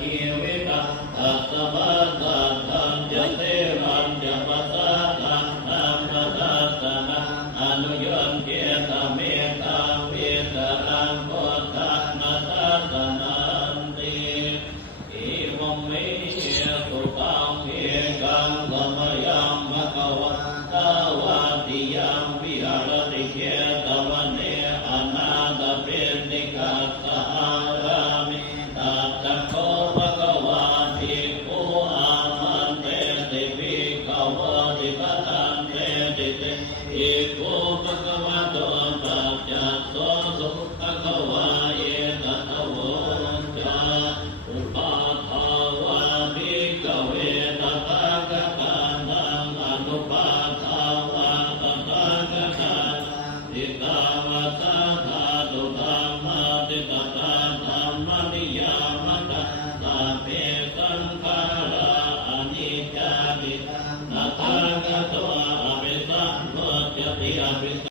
ชีวิตตัสสะภะสัทธัญญเตรัญญปัสสะตังธัมมทัสสนะอนุยันเจตเมตังเวสรังพุทธังนัสสะนันติอิมัมเมสุตังเอกังธรรมยังภะคะวะตาวาติยังวิหารติเขตวเนอนาถเปนิกัสสหารามิตัสสะโคภะคะวะติโกอามันเตติภิกขวะติปะตันเตติเตอิโกภะคะวะโตปัจจัสสะสุภะคะวะเยตตะโวจาอุปาทาวะภิกขเวตถาคตังอนุปาทาวะตถาคตังติตาวะตถาตุธัมมาติตตาธัมมนิยามตัสสะเปสังขาราอนิจจานิตถาคตวะอภิสัมโพธิอภิ